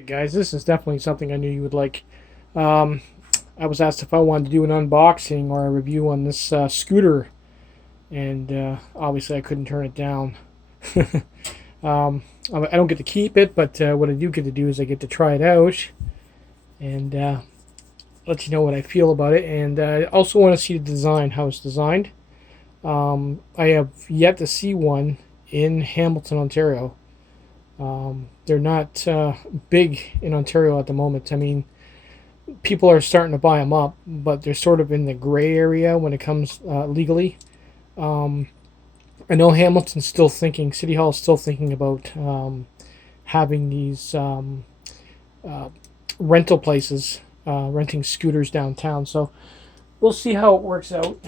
Hey guys, this is definitely something I knew you would like. Um, I was asked if I wanted to do an unboxing or a review on this scooter, and obviously I couldn't turn it down. I don't get to keep it, but what I do get to do is I get to try it out and let you know what I feel about it. And I also want to see the design, how it's designed. I have yet to see one in Hamilton, Ontario. They're not big in Ontario at the moment. I mean, people are starting to buy them up, but they're sort of in the gray area when it comes legally. Um, I know Hamilton's still thinking, City Hall is still thinking about having these rental places, renting scooters downtown. So we'll see how it works out.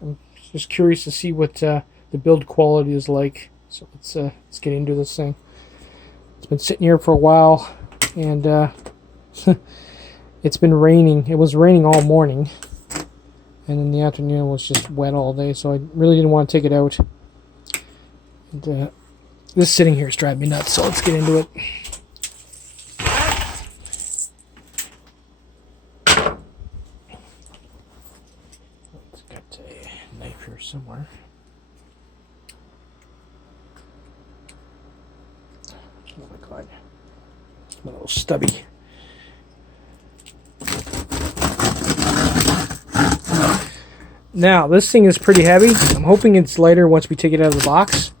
I'm just curious to see what the build quality is like. So let's get into this thing. It's been sitting here for a while, and it's been raining. It was raining all morning, and in the afternoon it was just wet all day, so I really didn't want to take it out. And, this sitting here is driving me nuts, so let's get into it. It's got a knife here somewhere. Oh my god. It's my little stubby. Now, this thing is pretty heavy. I'm hoping it's lighter once we take it out of the box.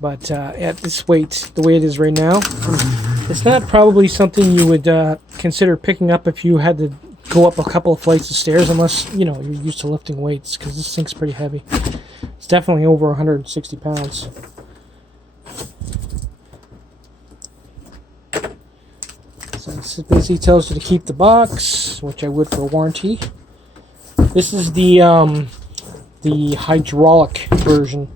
But at this weight, the way it is right now, it's not probably something you would consider picking up if you had to go up a couple of flights of stairs, unless, you know, you're used to lifting weights, because this thing's pretty heavy. It's definitely over 160 pounds. So this basically tells you to keep the box, which I would for warranty. This is the hydraulic version.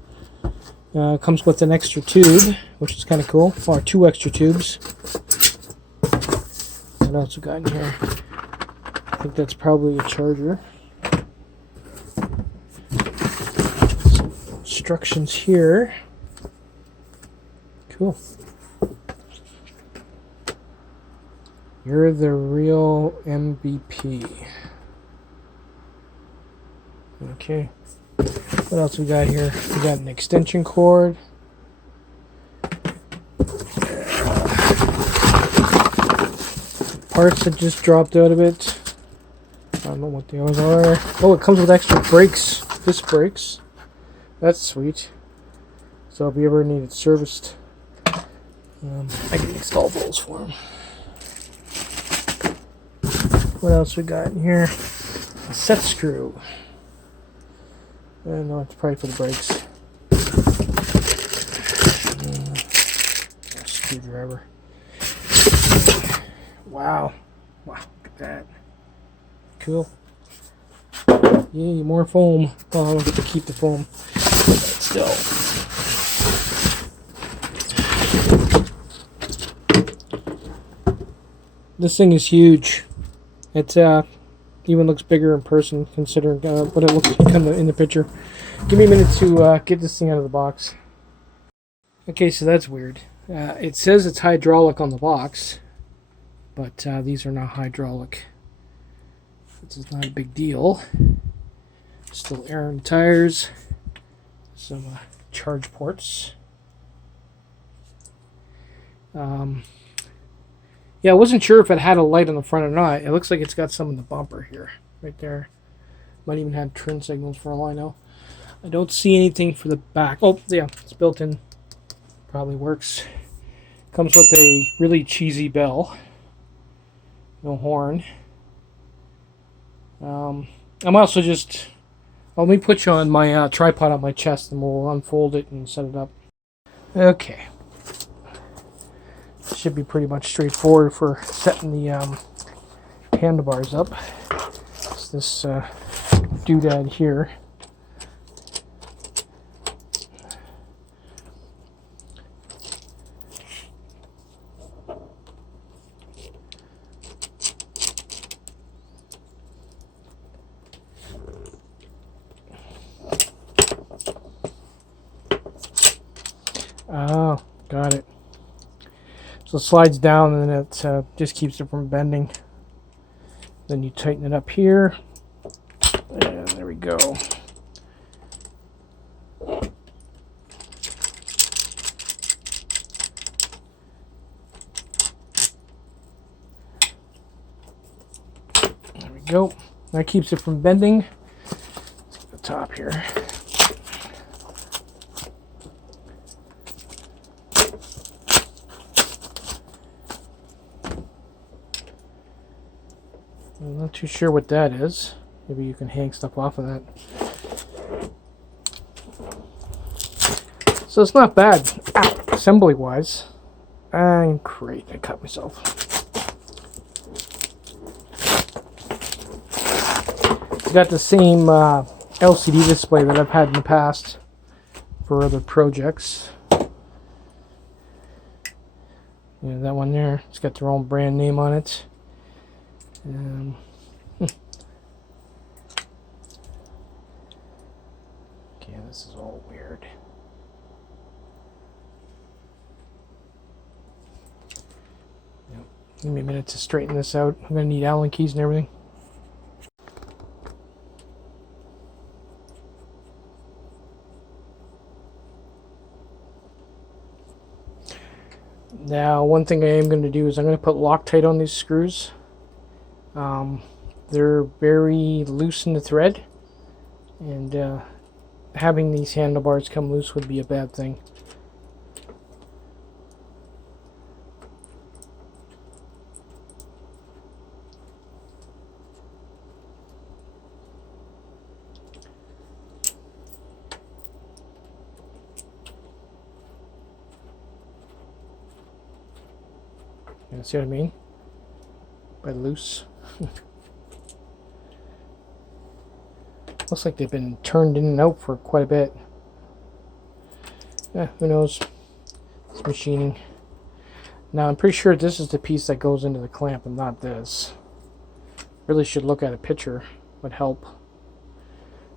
Comes with an extra tube, which is kind of cool, or two extra tubes. What else we got in here? I think that's probably a charger. Some instructions here. Cool. You're the real MVP. Okay. What else we got here? We got an extension cord. Parts that just dropped out of it. I don't know what the others are. Oh, it comes with extra brakes. Disc brakes. That's sweet. So if you ever need it serviced, I can install those for them. What else we got in here? A set screw. No, it's probably for the brakes. Screwdriver. Wow. Wow, look at that. Cool. Yay, more foam. Well, I don't get to keep the foam. But still. This thing is huge. It's even looks bigger in person, considering what it looks like in the picture. Give me a minute to get this thing out of the box. Okay, so that's weird. It says it's hydraulic on the box, but these are not hydraulic. This is not a big deal. Still air in the tires. Some charge ports. Yeah, I wasn't sure if it had a light on the front or not. It looks like it's got some in the bumper here. Right there. Might even have turn signals for all I know. I don't see anything for the back. Oh, yeah, it's built in. Probably works. Comes with a really cheesy bell. No horn. I'm also just... Let me put you on my tripod on my chest and we'll unfold it and set it up. Okay. Should be pretty much straightforward for setting the handlebars up. It's this doodad here. Oh, got it. So it slides down and then it just keeps it from bending. Then you tighten it up here. And there we go. There we go. That keeps it from bending. Let's get the top here. I'm not too sure what that is. Maybe you can hang stuff off of that. So it's not bad, assembly wise. And great, I cut myself. It's got the same LCD display that I've had in the past for other projects. Yeah, that one there, it's got their own brand name on it. Okay, this is all weird. Yep. Give me a minute to straighten this out. I'm going to need Allen keys and everything. Now, one thing I am going to do is I'm going to put Loctite on these screws. They're very loose in the thread, and having these handlebars come loose would be a bad thing. You see what I mean? By loose. Looks like they've been turned in and out for quite a bit. Yeah, who knows? It's machining. Now I'm pretty sure this is the piece that goes into the clamp and not this. Really should look at a picture. Would help.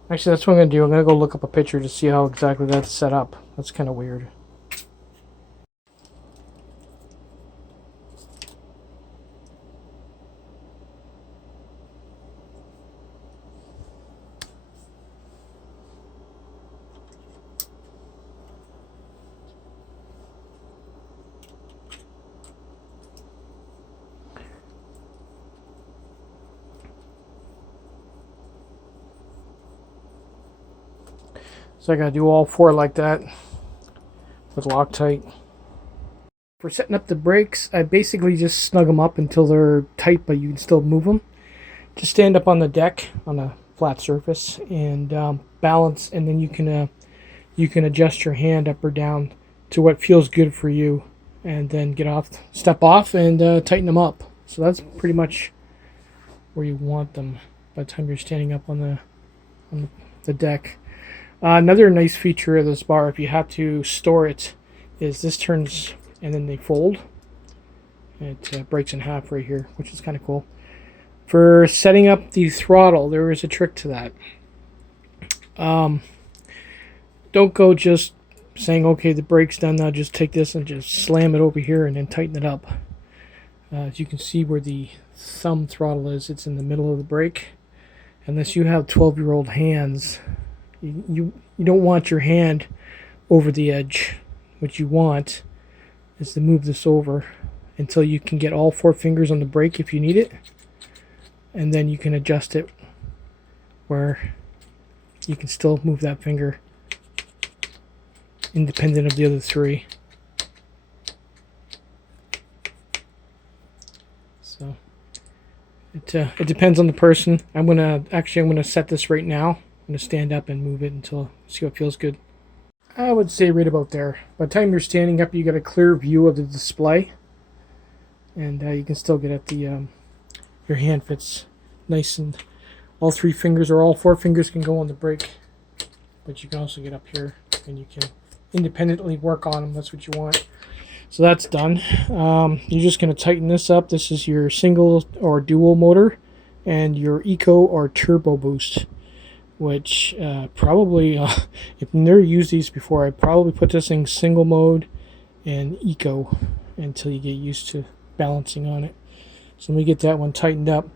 Actually, that's what I'm going to do. I'm going to go look up a picture to see how exactly that's set up. That's kind of weird. So I gotta do all four like that with Loctite. For setting up the brakes, I basically just snug them up until they're tight, but you can still move them. Just stand up on the deck on a flat surface and balance, and then you can adjust your hand up or down to what feels good for you, and then get off, step off, and tighten them up. So that's pretty much where you want them by the time you're standing up on the deck. Another nice feature of this bar, if you have to store it, is this turns and then they fold. It breaks in half right here, which is kind of cool. For setting up the throttle, there is a trick to that. Don't go just saying, okay, the brake's done now, just take this and just slam it over here and then tighten it up. As you can see where the thumb throttle is, it's in the middle of the brake. Unless you have 12-year-old hands, you don't want your hand over the edge. What you want is to move this over until you can get all four fingers on the brake if you need it, and then you can adjust it where you can still move that finger independent of the other three. So it depends on the person. I'm gonna set this right now. I'm going to stand up and move it until see what feels good. I would say right about there. By the time you're standing up, you get a clear view of the display, and you can still get at the your hand fits nice, and all three fingers or all four fingers can go on the brake, but you can also get up here and you can independently work on them. That's what you want. So that's done. You're just going to tighten this up. This is your single or dual motor and your eco or turbo boost, which probably, if I've never used these before, I'd probably put this in single mode and eco. until you get used to balancing on it. So let me get that one tightened up.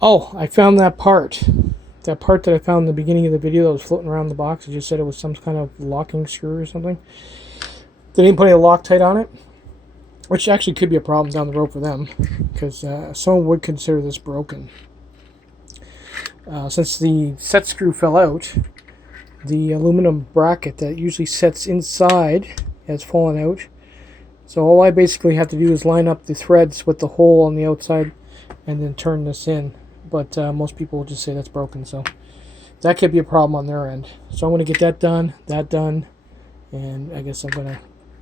Oh, I found that part. That part that I found in the beginning of the video that was floating around the box. I just said it was some kind of locking screw or something. They didn't put any Loctite on it, which actually could be a problem down the road for them, because someone would consider this broken. Since the set screw fell out, the aluminum bracket that usually sets inside has fallen out. So all I basically have to do is line up the threads with the hole on the outside and then turn this in. But most people will just say that's broken, so that could be a problem on their end. So I'm going to get that done, and I guess I'm going to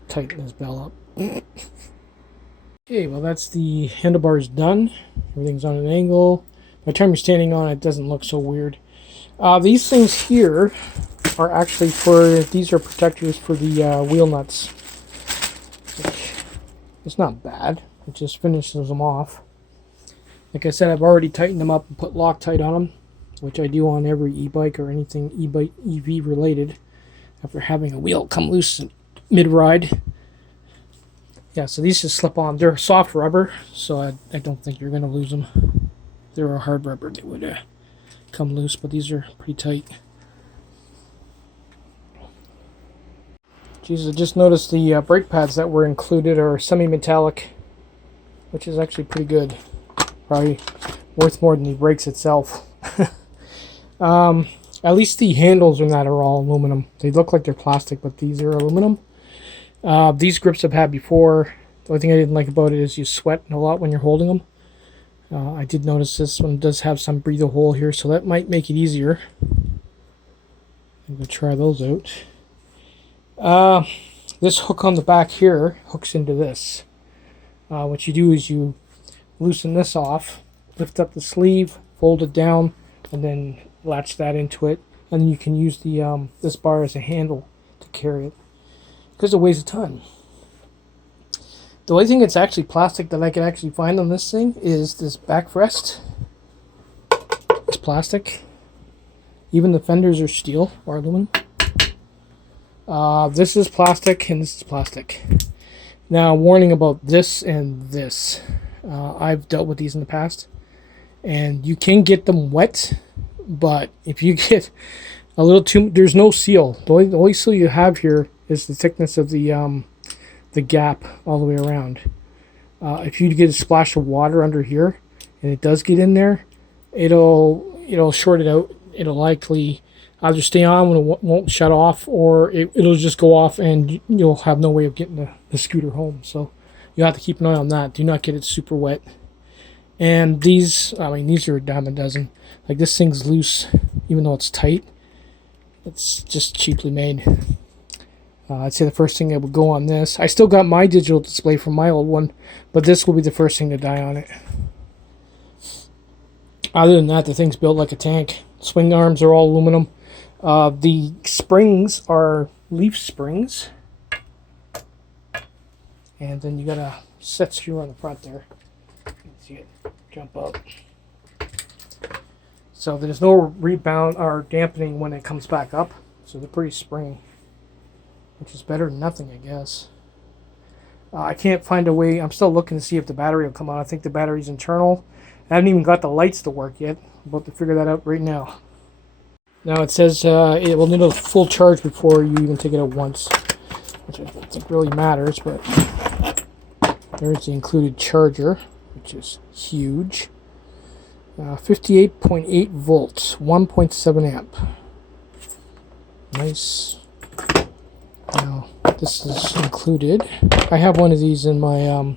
tighten this bell up. Okay, well that's the handlebars done. Everything's on an angle. By the time you're standing on it, it doesn't look so weird. These things here are actually these are protectors for the wheel nuts. Which, it's not bad. It just finishes them off. Like I said, I've already tightened them up and put Loctite on them, which I do on every e-bike or anything e-bike EV related after having a wheel come loose mid-ride. Yeah, so these just slip on. They're soft rubber, so I don't think you're going to lose them. If they were a hard rubber, they would come loose, but these are pretty tight. Jesus, I just noticed the brake pads that were included are semi-metallic, which is actually pretty good. Probably worth more than the brakes itself. At least the handles on that are all aluminum. They look like they're plastic, but these are aluminum. These grips I've had before. The only thing I didn't like about it is you sweat a lot when you're holding them. I did notice this one does have some breather hole here, so that might make it easier. I'm going to try those out. This hook on the back here hooks into this. What you do is you loosen this off, lift up the sleeve, fold it down, and then latch that into it. And then you can use the this bar as a handle to carry it, because it weighs a ton. The only thing that's actually plastic that I can actually find on this thing is this backrest. It's plastic. Even the fenders are steel or aluminum. This is plastic and this is plastic. Now, warning about this and this. I've dealt with these in the past, and you can get them wet, but if you get a little too, there's no seal. The only seal you have here is the thickness of the gap all the way around. If you get a splash of water under here, and it does get in there, it'll short it out. It'll likely either stay on when it won't shut off, or it'll just go off, and you'll have no way of getting the scooter home. So you have to keep an eye on that. Do not get it super wet. And these are a dime a dozen. Like, this thing's loose, even though it's tight. It's just cheaply made. I'd say the first thing that would go on this. I still got my digital display from my old one, but this will be the first thing to die on it. Other than that, the thing's built like a tank. Swing arms are all aluminum. The springs are leaf springs. And then you got a set screw on the front there. You can see it jump up. So there's no rebound or dampening when it comes back up. So they're pretty springy, which is better than nothing, I guess. I can't find a way. I'm still looking to see if the battery will come on. I think the battery's internal. I haven't even got the lights to work yet. I'm about to figure that out right now. Now it says it will need a full charge before you even take it out once, which I don't think really matters, but there's the included charger, which is huge. 58.8 volts, 1.7 amp. Nice. Now, this is included. I have one of these in my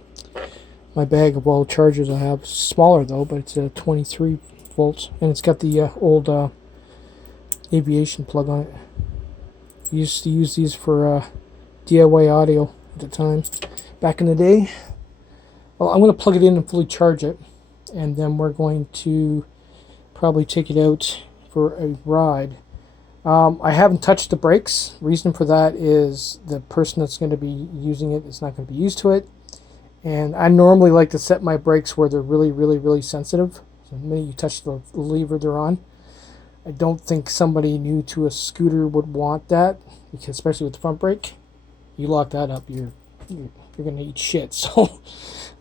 my bag of all chargers I have. Smaller though, but it's a 23 volts, and it's got the old aviation plug on it. I used to use these for DIY audio at the time, back in the day. Well, I'm going to plug it in and fully charge it, and then we're going to probably take it out for a ride. I haven't touched the brakes. Reason for that is the person that's going to be using it is not going to be used to it. And I normally like to set my brakes where they're really, really, really sensitive. So the minute you touch the lever, they're on. I don't think somebody new to a scooter would want that, because especially with the front brake, you lock that up, you're you're gonna eat shit. So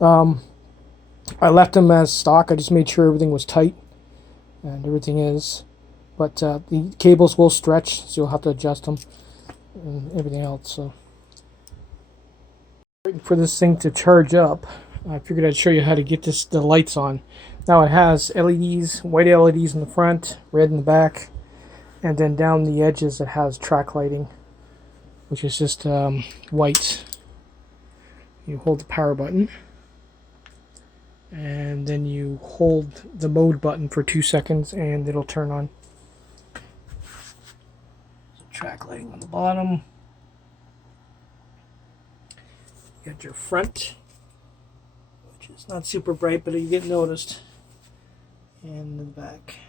I left them as stock. I just made sure everything was tight, and everything is. But the cables will stretch, so you'll have to adjust them and everything else. So waiting for this thing to charge up. I figured I'd show you how to get the lights on. Now it has LEDs, white LEDs in the front, red in the back, and then down the edges it has track lighting, which is just white. You hold the power button, and then you hold the mode button for 2 seconds and it'll turn on. So track lighting on the bottom. You got your front, which is not super bright, but you get noticed, and the back.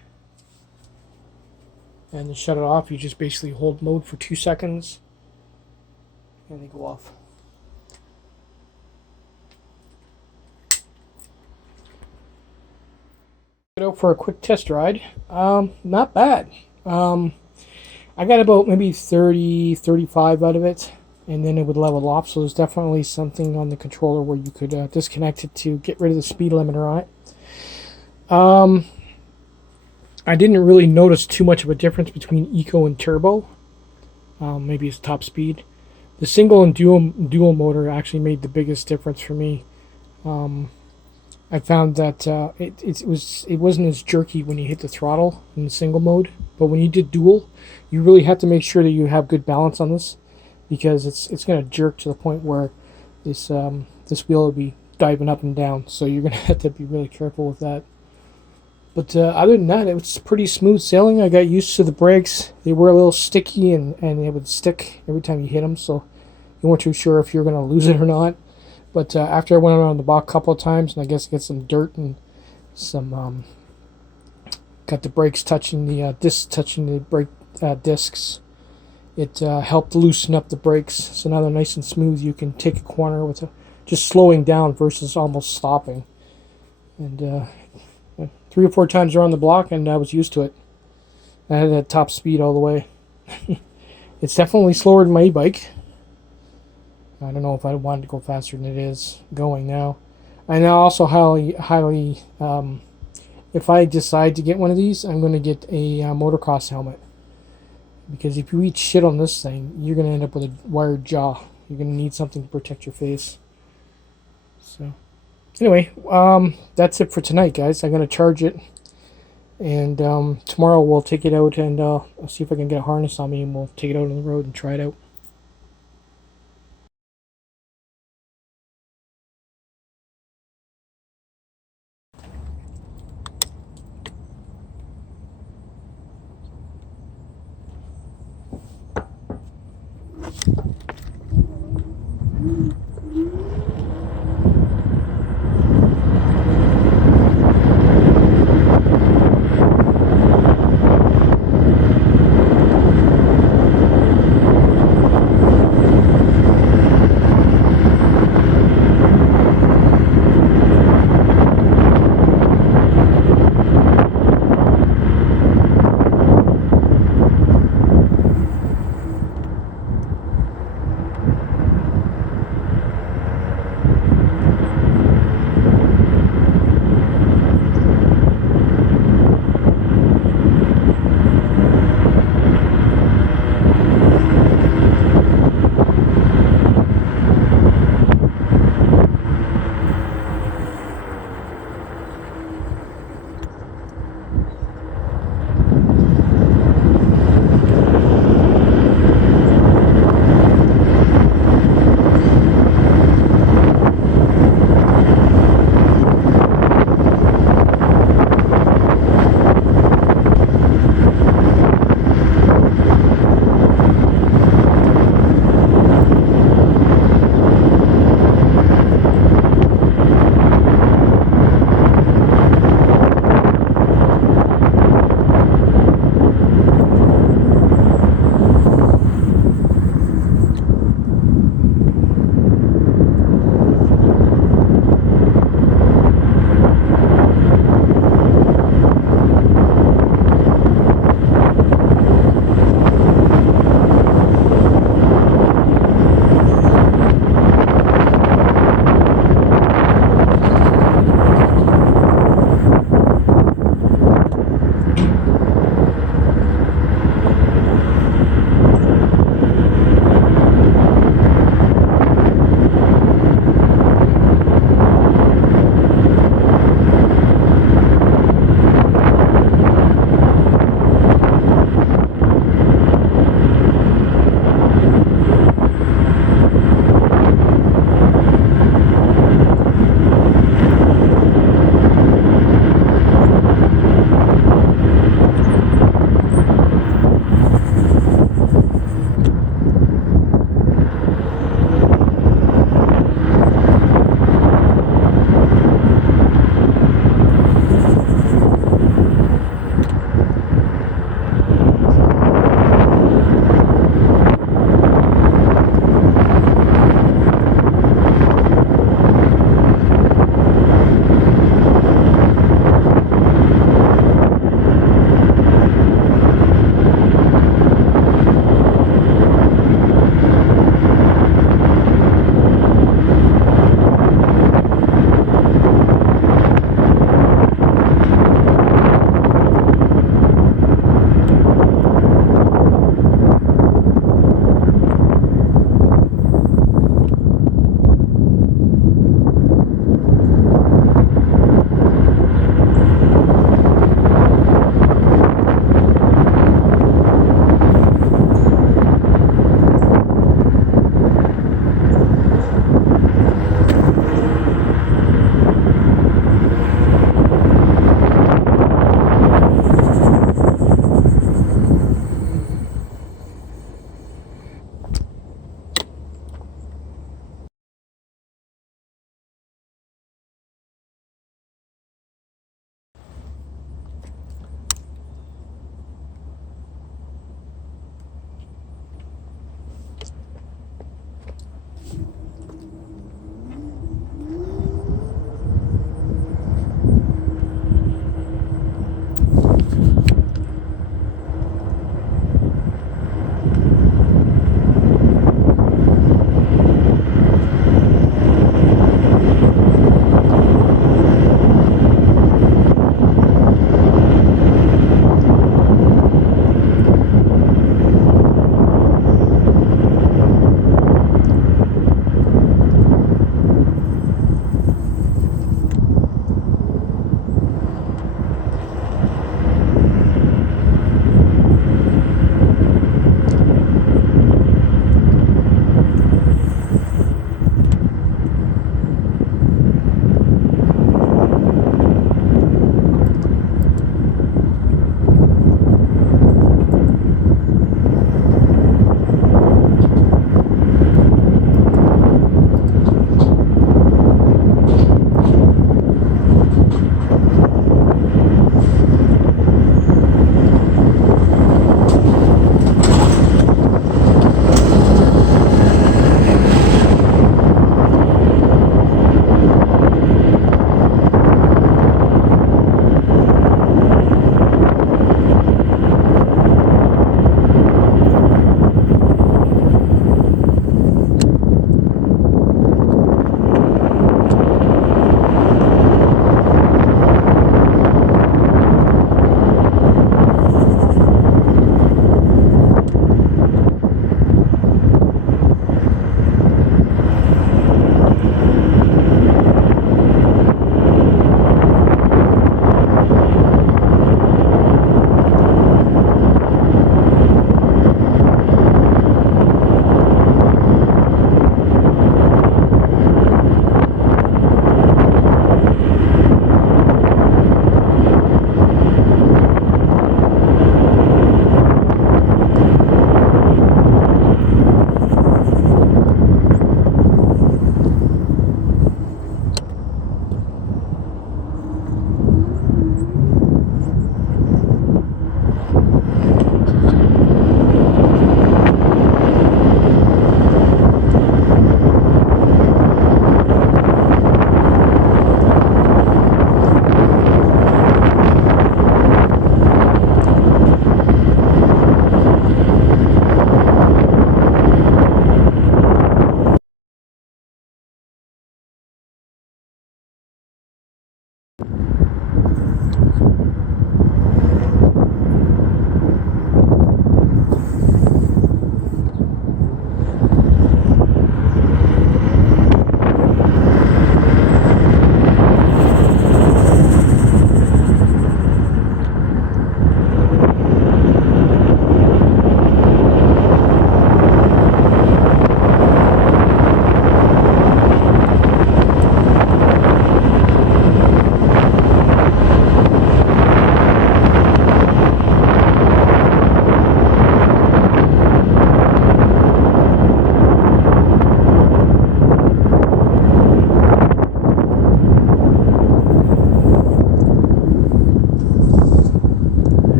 And to shut it off, you just basically hold mode for 2 seconds and they go off. Go for a quick test ride. Not bad. I got about maybe 30, 35 out of it, and then it would level off. So there's definitely something on the controller where you could disconnect it to get rid of the speed limiter on it. I didn't really notice too much of a difference between Eco and Turbo. Maybe it's top speed. The single and dual motor actually made the biggest difference for me. I found that it wasn't as jerky when you hit the throttle in the single mode, but when you did dual, you really have to make sure that you have good balance on this, because it's going to jerk to the point where this wheel will be diving up and down. So you're going to have to be really careful with that. But other than that, it was pretty smooth sailing. I got used to the brakes. They were a little sticky and they would stick every time you hit them, so you weren't too sure if you're going to lose it or not. But after I went around the block a couple of times, and I guess get some dirt and some got the brakes touching the brake discs, it helped loosen up the brakes. So now they're nice and smooth. You can take a corner with just slowing down versus almost stopping. And 3 or 4 times around the block, and I was used to it. I had that top speed all the way. It's definitely slower than my e-bike. I don't know if I wanted to go faster than it is going now. And I also highly, if I decide to get one of these, I'm going to get a motocross helmet. Because if you eat shit on this thing, you're going to end up with a wired jaw. You're going to need something to protect your face. So, anyway, that's it for tonight, guys. I'm going to charge it. And tomorrow we'll take it out and I'll see if I can get a harness on me, and we'll take it out on the road and try it out.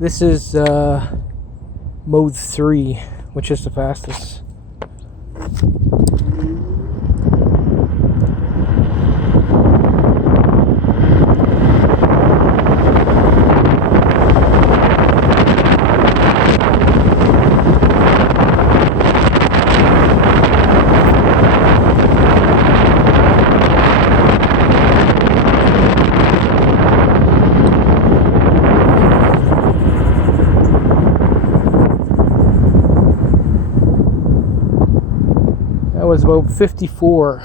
This is mode 3, which is the fastest. That was about 54.